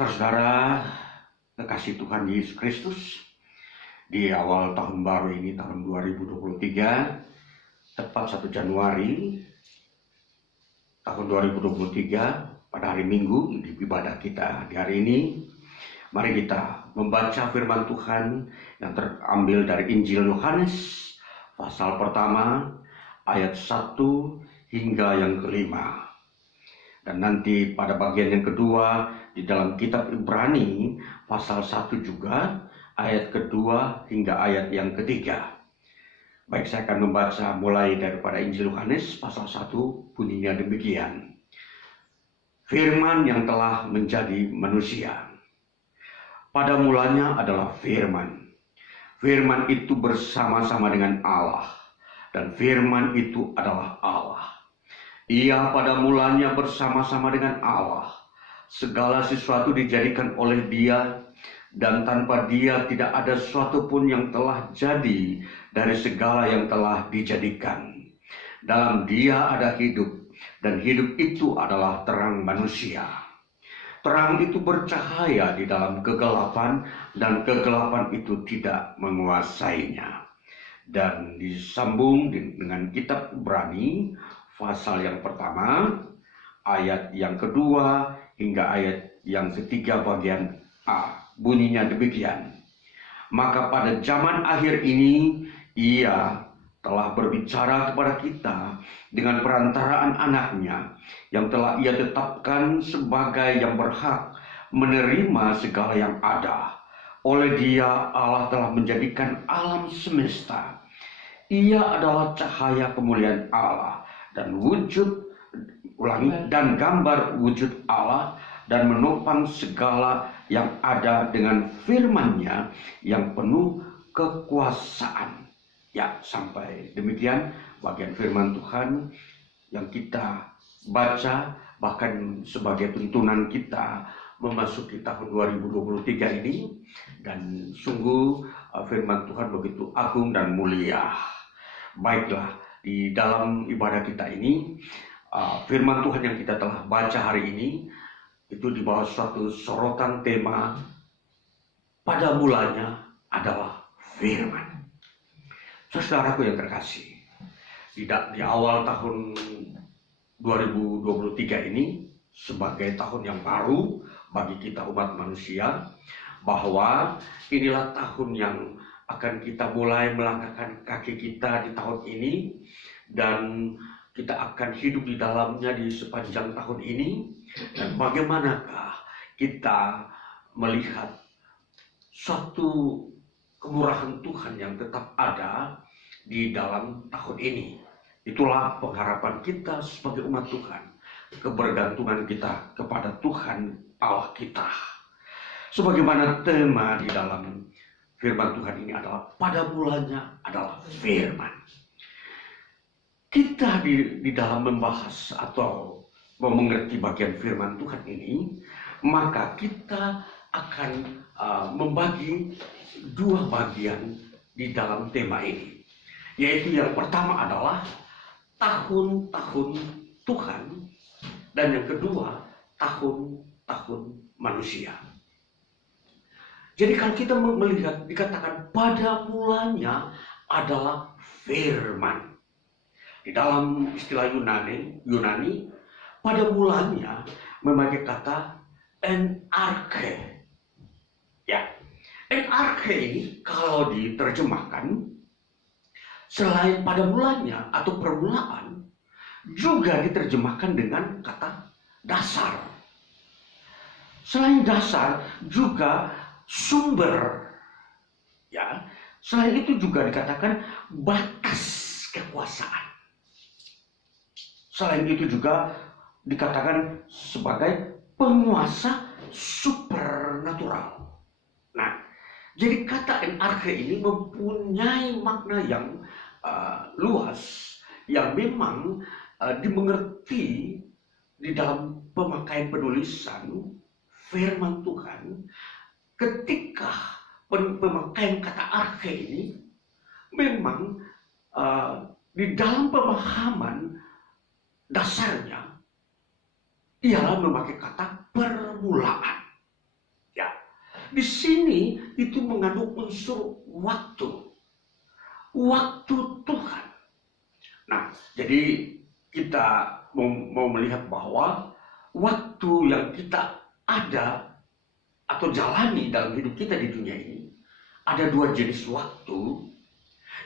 Saudara, kekasih Tuhan Yesus Kristus, di awal tahun baru ini, tahun 2023, tepat 1 Januari tahun 2023, pada hari Minggu, di ibadah kita di hari ini, mari kita membaca firman Tuhan yang terambil dari Injil Yohanes, pasal pertama, ayat 1 hingga yang kelima. Dan nanti pada bagian yang kedua, di dalam kitab Ibrani, pasal 1 juga, ayat kedua hingga ayat yang ketiga. Baik, saya akan membaca mulai daripada Injil Yohanes, pasal 1, bunyinya demikian. Firman yang telah menjadi manusia. Pada mulanya adalah firman. Firman itu bersama-sama dengan Allah, dan firman itu adalah Allah. Ia pada mulanya bersama-sama dengan Allah. Segala sesuatu dijadikan oleh Dia, dan tanpa Dia tidak ada sesuatu pun yang telah jadi dari segala yang telah dijadikan. Dalam Dia ada hidup, dan hidup itu adalah terang manusia. Terang itu bercahaya di dalam kegelapan, dan kegelapan itu tidak menguasainya. Dan disambung dengan kitab Ibrani, pasal yang pertama, ayat yang kedua hingga ayat yang ketiga bagian A. Bunyinya demikian. Maka pada zaman akhir ini, Ia telah berbicara kepada kita dengan perantaraan anaknya, yang telah Ia tetapkan sebagai yang berhak menerima segala yang ada. Oleh Dia, Allah telah menjadikan alam semesta. Ia adalah cahaya kemuliaan Allah, dan gambar wujud Allah, dan menopang segala yang ada dengan firman-Nya yang penuh kekuasaan. Ya, sampai demikian bagian firman Tuhan yang kita baca, bahkan sebagai tuntunan kita memasuki tahun 2023 ini. Dan sungguh firman Tuhan begitu agung dan mulia. Baiklah, di dalam ibadah kita ini, firman Tuhan yang kita telah baca hari ini, itu di bawah suatu sorotan tema, pada mulanya adalah firman. Saudaraku yang terkasih, di awal tahun 2023 ini, sebagai tahun yang baru bagi kita umat manusia, bahwa inilah tahun yang akan kita mulai melangkahkan kaki kita di tahun ini, dan kita akan hidup di dalamnya di sepanjang tahun ini. Dan bagaimanakah kita melihat suatu kemurahan Tuhan yang tetap ada di dalam tahun ini. Itulah pengharapan kita sebagai umat Tuhan, kebergantungan kita kepada Tuhan Allah kita. Sebagaimana tema di dalam firman Tuhan ini adalah pada mulanya adalah firman. Kita di dalam membahas atau mengerti bagian firman Tuhan ini, maka kita akan membagi dua bagian di dalam tema ini. Yaitu yang pertama adalah tahun-tahun Tuhan, dan yang kedua tahun-tahun manusia. Jadi kalau kita melihat, dikatakan pada mulanya adalah firman. Di dalam istilah Yunani, pada mulanya memakai kata enarche. Ya, enarche ini kalau diterjemahkan, selain pada mulanya atau permulaan, juga diterjemahkan dengan kata dasar. Selain dasar juga sumber. Ya, selain itu juga dikatakan batas kekuasaan. Selain itu juga dikatakan sebagai penguasa supernatural. Nah, jadi kata enarche ini mempunyai makna yang luas, yang memang dimengerti di dalam pemakaian penulisan firman Tuhan. Ketika pemakaian kata arche ini memang di dalam pemahaman dasarnya ialah memakai kata permulaan. di sini itu mengandung unsur waktu. Waktu Tuhan. Nah, jadi kita mau melihat bahwa waktu yang kita ada atau jalani dalam hidup kita di dunia ini, ada dua jenis waktu.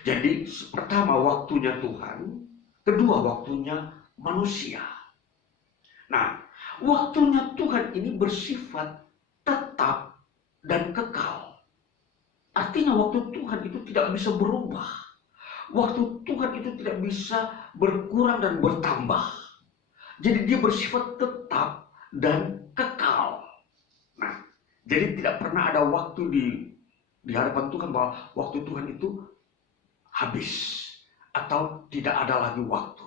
Jadi pertama waktunya Tuhan, kedua waktunya manusia. Nah, waktunya Tuhan ini bersifat tetap dan kekal. Artinya waktu Tuhan itu tidak bisa berubah. Waktu Tuhan itu tidak bisa berkurang dan bertambah. Jadi dia bersifat tetap dan kekal. Nah, jadi tidak pernah ada waktu di hadapan Tuhan bahwa waktu Tuhan itu habis atau tidak ada lagi waktu.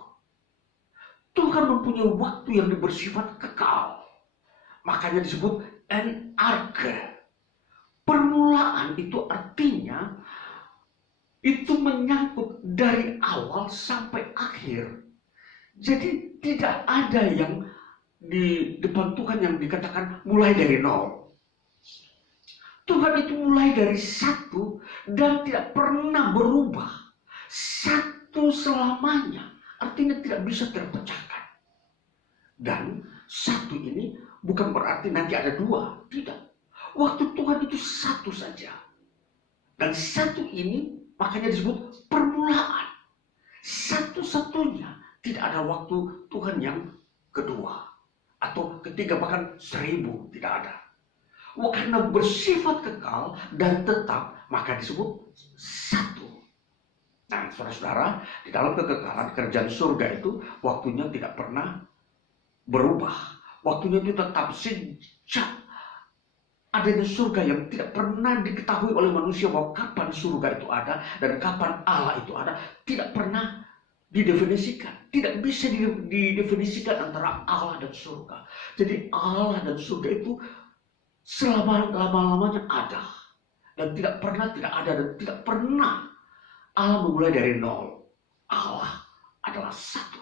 Tuhan mempunyai waktu yang bersifat kekal. Makanya disebut enarche. Permulaan itu artinya itu menyangkut dari awal sampai akhir. Jadi tidak ada yang di depan Tuhan yang dikatakan mulai dari nol. Tuhan itu mulai dari satu dan tidak pernah berubah. Satu selamanya, artinya tidak bisa terpecahkan. Dan satu ini bukan berarti nanti ada dua, tidak. Waktu Tuhan itu satu saja. Dan satu ini makanya disebut permulaan. Satu-satunya, tidak ada waktu Tuhan yang kedua. Atau ketiga, bahkan 1000, tidak ada. Karena bersifat kekal dan tetap, maka disebut satu. Nah, saudara-saudara, di dalam kekekalan kerjaan surga itu, waktunya tidak pernah berubah. Waktunya itu tetap sejak adanya surga yang tidak pernah diketahui oleh manusia bahwa kapan surga itu ada dan kapan Allah itu ada, tidak pernah didefinisikan. Tidak bisa didefinisikan antara Allah dan surga. Jadi Allah dan surga itu selama-lamanya ada dan tidak pernah tidak ada dan tidak pernah Allah memulai dari nol. Allah adalah satu.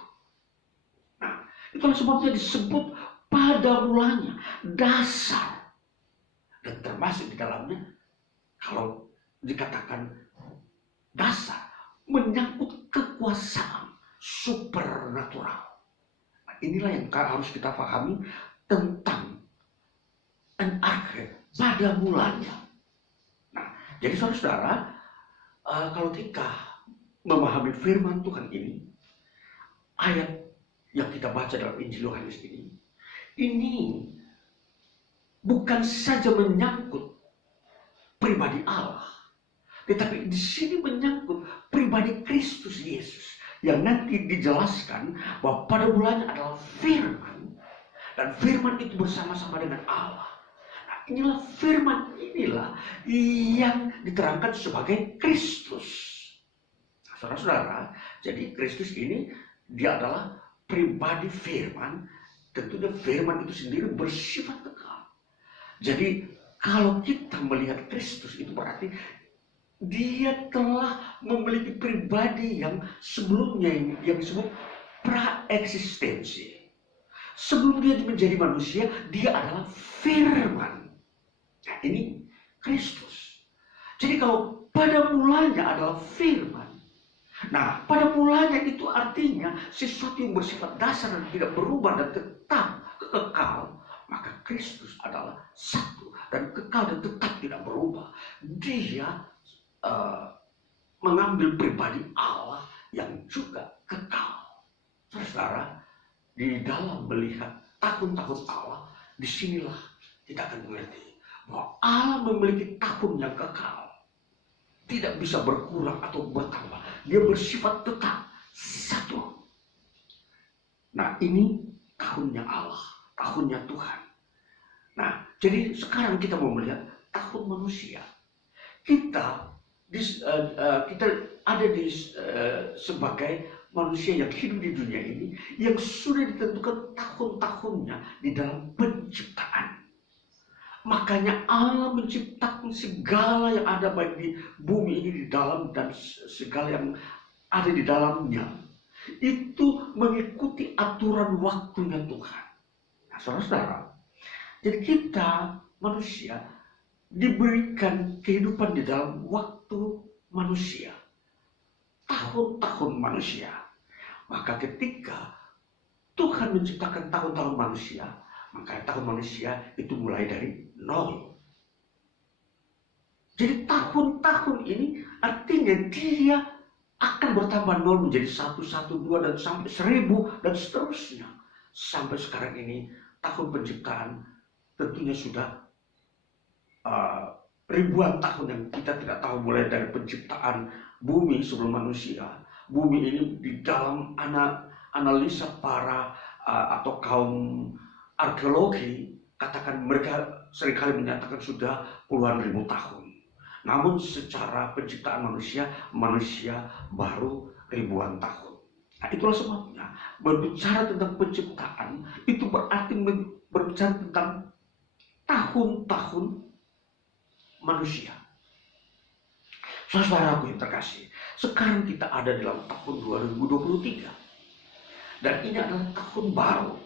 Nah, itulah sebabnya disebut pada mulanya, dasar. Dan termasuk di dalamnya, kalau dikatakan dasar, menyangkut kekuasaan supernatural. Nah, inilah yang harus kita pahami tentang enarche, pada mulanya. Nah, jadi saudara-saudara, kalau kita memahami firman Tuhan ini, ayat yang kita baca dalam Injil Yohanes ini bukan saja menyangkut pribadi Allah, tetapi di sini menyangkut pribadi Kristus Yesus yang nanti dijelaskan bahwa pada mulanya adalah firman dan firman itu bersama-sama dengan Allah. Nah, inilah firman inilah yang diterangkan sebagai Kristus. Nah, saudara-saudara, jadi Kristus ini dia adalah pribadi firman. Tentunya firman itu sendiri bersifat kekal. Jadi kalau kita melihat Kristus itu berarti dia telah memiliki pribadi yang sebelumnya yang disebut praeksistensi. Sebelum dia menjadi manusia, dia adalah firman. Nah, ini Kristus. Jadi kalau pada mulanya adalah firman. Nah, pada mulanya itu artinya sesuatu yang bersifat dasar dan tidak berubah dan tetap kekal. Maka Kristus adalah satu dan kekal dan tetap tidak berubah. Dia mengambil pribadi Allah yang juga kekal. Saudara, di dalam melihat tahun-tahun Allah, disinilah kita akan mengerti bahwa Allah memiliki tahun yang kekal. Tidak bisa berkurang atau bertambah. Dia bersifat tetap satu. Nah, ini tahunnya Allah, tahunnya Tuhan. Nah, jadi sekarang kita mau melihat tahun manusia. Kita ada sebagai manusia yang hidup di dunia ini yang sudah ditentukan tahun-tahunnya di dalam penciptaan. Makanya Allah menciptakan segala yang ada baik di bumi ini di dalam dan segala yang ada di dalamnya. Itu mengikuti aturan waktunya Tuhan. Nah, saudara-saudara, jadi kita manusia diberikan kehidupan di dalam waktu manusia, tahun-tahun manusia. Maka ketika Tuhan menciptakan tahun-tahun manusia, maka tahun manusia itu mulai dari nol. Jadi tahun-tahun ini artinya dia akan bertambah nol menjadi 1, 1, 2 dan sampai 1000 dan seterusnya. Sampai sekarang ini tahun penciptaan tentunya sudah ribuan tahun yang kita tidak tahu, mulai dari penciptaan bumi sebelum manusia. Bumi ini di dalam analisa para atau kaum arkeologi, katakan mereka seringkali menyatakan sudah puluhan ribu tahun. Namun secara penciptaan manusia baru ribuan tahun. Nah, itulah sebabnya berbicara tentang penciptaan itu berarti berbicara tentang tahun-tahun manusia. Saudaraku yang terkasih, sekarang kita ada dalam tahun 2023. Dan ini adalah tahun baru.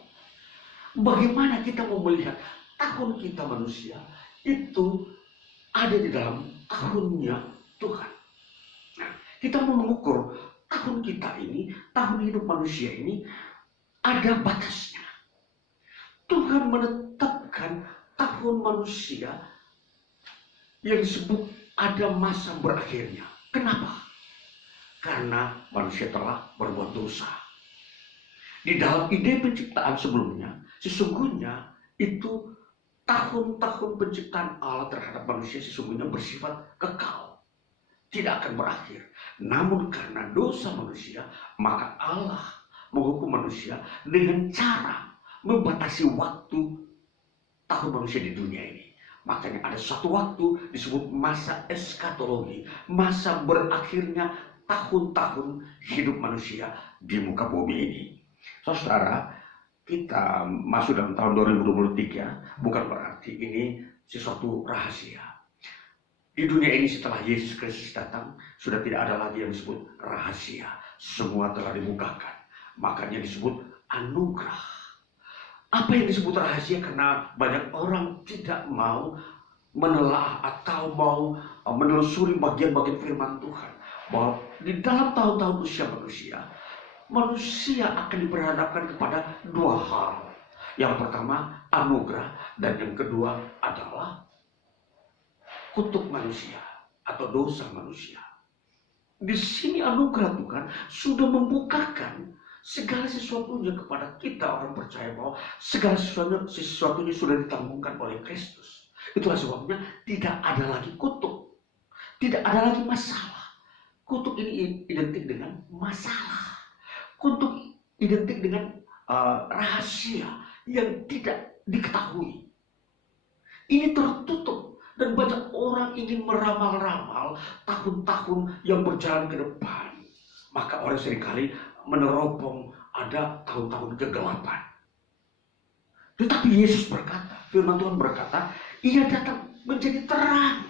Bagaimana kita mau melihat tahun kita manusia itu ada di dalam tahunnya Tuhan. Nah, kita mau mengukur tahun kita ini, tahun hidup manusia ini ada batasnya. Tuhan menetapkan tahun manusia yang disebut ada masa berakhirnya. Kenapa? Karena manusia telah berbuat dosa. Di dalam ide penciptaan sebelumnya, sesungguhnya itu tahun-tahun penciptaan Allah terhadap manusia sesungguhnya bersifat kekal, tidak akan berakhir. Namun karena dosa manusia, maka Allah menghukum manusia dengan cara membatasi waktu tahun manusia di dunia ini. Makanya ada satu waktu disebut masa eskatologi, masa berakhirnya tahun-tahun hidup manusia di muka bumi ini. Saudara, kita masuk dalam tahun 2023 bukan berarti ini sesuatu rahasia. Di dunia ini setelah Yesus Kristus datang, sudah tidak ada lagi yang disebut rahasia. Semua telah dibukakan. Makanya disebut anugerah. Apa yang disebut rahasia? Karena banyak orang tidak mau menelaah atau mau menelusuri bagian-bagian firman Tuhan. Bahwa di dalam tahun-tahun usia manusia akan diperhadapkan kepada dua hal. Yang pertama anugerah, dan yang kedua adalah kutuk manusia atau dosa manusia. Di sini anugerah Tuhan sudah membukakan segala sesuatunya kepada kita orang percaya bahwa segala sesuatunya sudah ditanggungkan oleh Kristus. Itulah sebabnya tidak ada lagi kutuk, tidak ada lagi masalah. Kutuk ini identik dengan masalah. Kutuk identik dengan rahasia yang tidak diketahui. Ini tertutup dan banyak orang ingin meramal-ramal tahun-tahun yang berjalan ke depan. Maka orang seringkali meneropong ada tahun-tahun kegelapan. Tetapi Yesus berkata, firman Tuhan berkata, ia datang menjadi terang.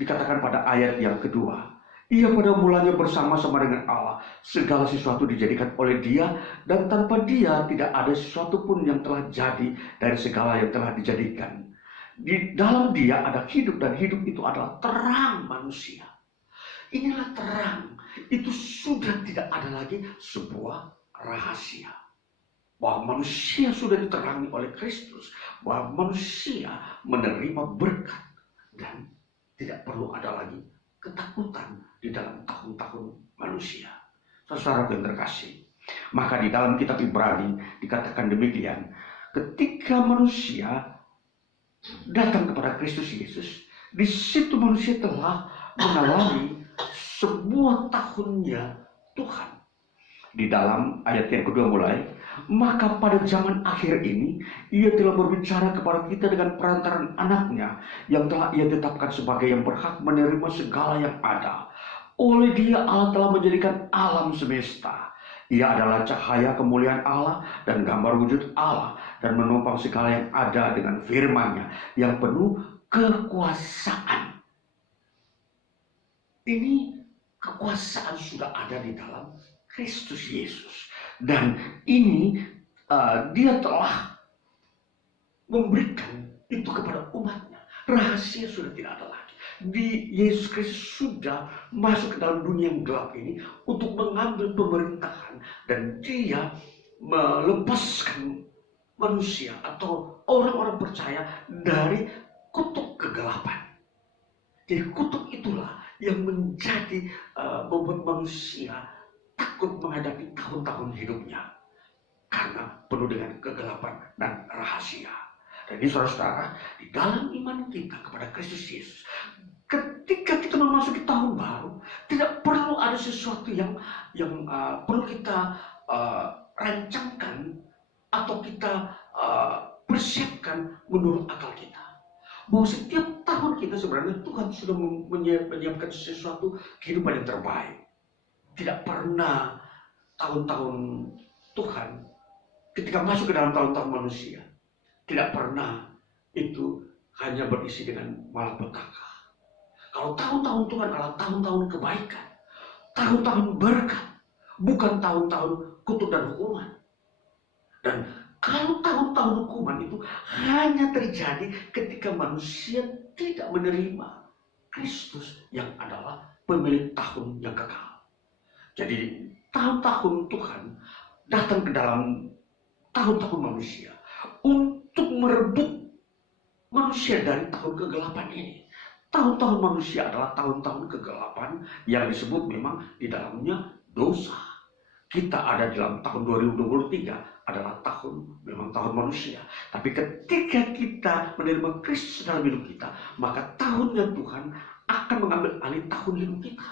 Dikatakan pada ayat yang kedua, ia pada mulanya bersama-sama dengan Allah. Segala sesuatu dijadikan oleh Dia, dan tanpa Dia tidak ada sesuatu pun yang telah jadi dari segala yang telah dijadikan. Di dalam Dia ada hidup, dan hidup itu adalah terang manusia. Inilah terang. Itu sudah tidak ada lagi sebuah rahasia. Bahwa manusia sudah diterangi oleh Kristus. Bahwa manusia menerima berkat. Dan tidak perlu ada lagi ketakutan di dalam tahun-tahun manusia. Saudara yang terkasih, maka di dalam kitab Ibrani dikatakan demikian, ketika manusia datang kepada Kristus Yesus, di situ manusia telah mengalami sebuah tahunnya Tuhan. Di dalam ayat yang kedua mulai, maka pada zaman akhir ini ia telah berbicara kepada kita dengan perantaran anaknya yang telah ia tetapkan sebagai yang berhak menerima segala yang ada. Oleh Dia Allah telah menjadikan alam semesta. Ia adalah cahaya kemuliaan Allah dan gambar wujud Allah, dan menopang segala yang ada dengan firman-Nya yang penuh kekuasaan. Ini kekuasaan sudah ada di dalam Kristus Yesus, dan ini Dia telah memberikan itu kepada umatnya. Rahasia sudah tidak ada lagi. Yesus Kristus sudah masuk ke dalam dunia yang gelap ini untuk mengambil pemerintahan, dan dia melepaskan manusia atau orang-orang percaya dari kutuk kegelapan. Jadi kutuk itulah yang menjadi membuat manusia takut menghadapi tahun-tahun hidupnya karena penuh dengan kegelapan dan rahasia. Dan ini saudara-saudara, di dalam iman kita kepada Kristus Yesus, ketika kita memasuki tahun baru, tidak perlu ada sesuatu yang perlu kita rancangkan atau kita persiapkan menurut akal kita. Bahwa setiap tahun kita sebenarnya Tuhan sudah menyiapkan sesuatu kehidupan yang terbaik. Tidak pernah tahun-tahun Tuhan ketika masuk ke dalam tahun-tahun manusia, tidak pernah itu hanya berisi dengan malapetaka. Kalau tahun-tahun Tuhan adalah tahun-tahun kebaikan, tahun-tahun berkat, bukan tahun-tahun kutuk dan hukuman. Dan kalau tahun-tahun hukuman itu hanya terjadi ketika manusia tidak menerima Kristus yang adalah pemilik tahun yang kekal. Jadi tahun-tahun Tuhan datang ke dalam tahun-tahun manusia untuk merebut manusia dari tahun kegelapan ini. Tahun-tahun manusia adalah tahun-tahun kegelapan yang disebut memang di dalamnya dosa. Kita ada di dalam tahun 2023 adalah memang tahun manusia. Tapi ketika kita menerima Kristus dalam hidup kita, maka tahunnya Tuhan akan mengambil alih tahun hidup kita.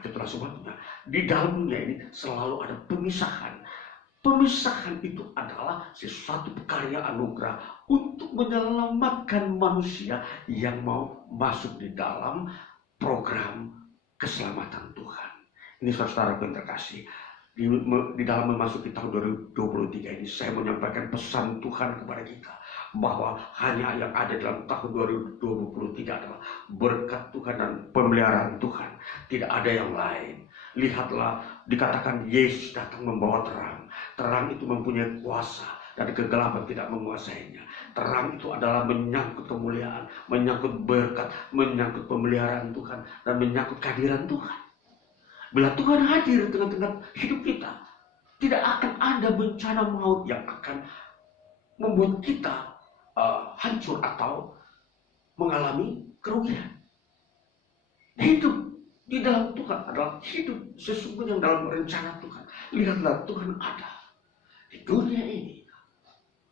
Itulah sebabnya di dalam dunia ini selalu ada pemisahan. Pemisahan itu adalah sesuatu karya anugerah untuk menyelamatkan manusia yang mau masuk di dalam program keselamatan Tuhan. Ini saudara yang terkasih, di dalam memasuki tahun 2023 ini saya menyampaikan pesan Tuhan kepada kita bahwa hanya yang ada dalam tahun 2023 adalah berkat Tuhan dan pemeliharaan Tuhan. Tidak ada yang lain. Lihatlah, dikatakan Yesus datang membawa terang. Terang itu mempunyai kuasa dan kegelapan tidak menguasainya. Terang itu adalah menyangkut kemuliaan, menyangkut berkat, menyangkut pemeliharaan Tuhan, dan menyangkut kehadiran Tuhan. Bila Tuhan hadir di tengah-tengah hidup kita, tidak akan ada bencana maut yang akan membuat kita hancur atau mengalami kerugian. Hidup di dalam Tuhan adalah hidup sesungguhnya dalam rencana Tuhan. Lihatlah, Tuhan ada di dunia ini.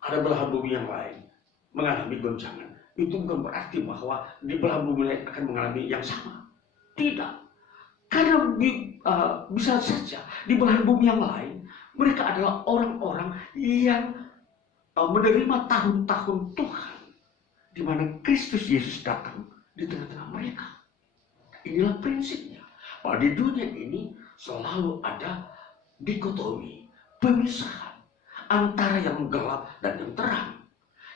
Ada belahan bumi yang lain mengalami goncangan. Itu bukan berarti bahwa di belahan bumi lain akan mengalami yang sama. Tidak. Karena bisa saja di belahan bumi yang lain mereka adalah orang-orang yang menerima tahun-tahun Tuhan, di mana Kristus Yesus datang di tengah-tengah mereka. Inilah prinsipnya, bahwa di dunia ini selalu ada dikotomi, pemisahan antara yang gelap dan yang terang.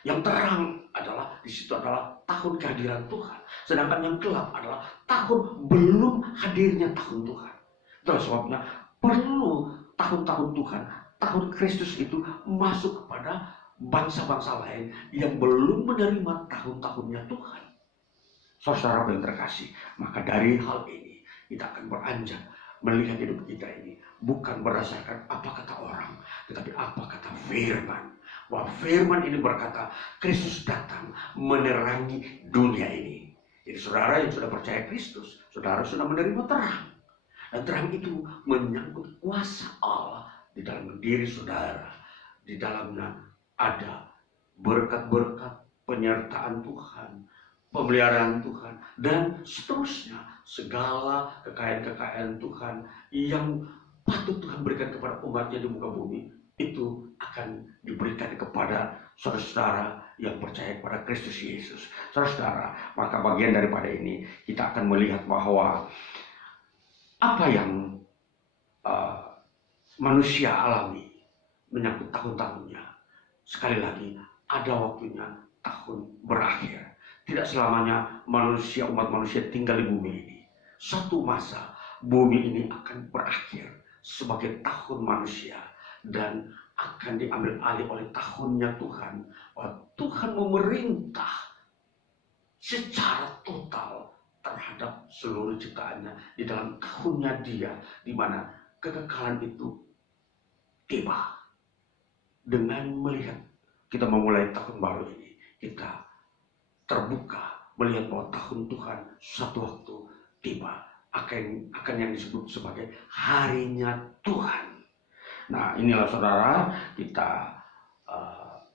Yang terang adalah di situ adalah tahun kehadiran Tuhan, sedangkan yang gelap adalah tahun belum hadirnya tahun Tuhan. Itulah sebabnya perlu tahun-tahun Tuhan, tahun Kristus itu masuk kepada bangsa-bangsa lain yang belum menerima tahun-tahunnya Tuhan. Saudara yang terkasih, maka dari hal ini kita akan beranjak melihat hidup kita ini bukan berdasarkan apa kata orang, tetapi apa kata firman. Bahwa firman ini berkata Kristus datang menerangi dunia ini. Jadi saudara yang sudah percaya Kristus, saudara sudah menerima terang. Dan terang itu menyangkut kuasa Allah di dalam diri saudara. Di dalamnya ada berkat-berkat penyertaan Tuhan, pemeliharaan Tuhan, dan seterusnya. Segala kekayaan-kekayaan Tuhan yang patut Tuhan berikan kepada umatnya di muka bumi, itu akan diberikan kepada saudara-saudara yang percaya kepada Kristus Yesus. Saudara-saudara, maka bagian daripada ini kita akan melihat bahwa apa yang manusia alami menyangkut tahun-tahunnya, sekali lagi ada waktunya tahun berakhir. Tidak selamanya umat manusia tinggal di bumi ini. Suatu masa bumi ini akan berakhir sebagai tahun manusia dan akan diambil alih oleh tahunnya Tuhan. Tuhan memerintah secara total terhadap seluruh ciptaannya di dalam tahunnya Dia, di mana kekekalan itu tiba. Dengan melihat kita memulai tahun baru ini, kita terbuka melihat bahwa tahun Tuhan suatu waktu tiba, akan yang disebut sebagai harinya Tuhan. Nah, inilah saudara, kita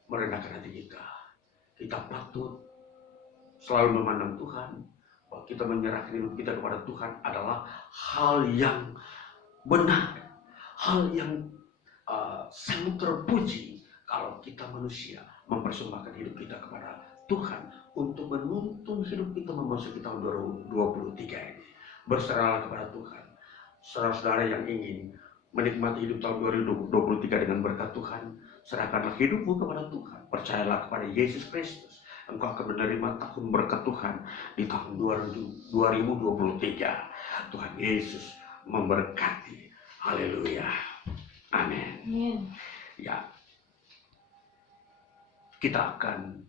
merendahkan hati kita. Kita patut selalu memandang Tuhan, bahwa kita menyerahkan hidup kita kepada Tuhan adalah hal yang benar, hal yang sangat terpuji kalau kita manusia mempersembahkan hidup kita kepada Tuhan untuk menuntun hidup kita memasuki tahun 2023 ini. Berserahlah kepada Tuhan. Saudara-saudara yang ingin menikmati hidup tahun 2023 dengan berkat Tuhan, serahkanlah hidupmu kepada Tuhan. Percayalah kepada Yesus Kristus. Engkau akan menerima tahun berkat Tuhan di tahun 2023. Tuhan Yesus memberkati. Haleluya. Amin. Ya, kita akan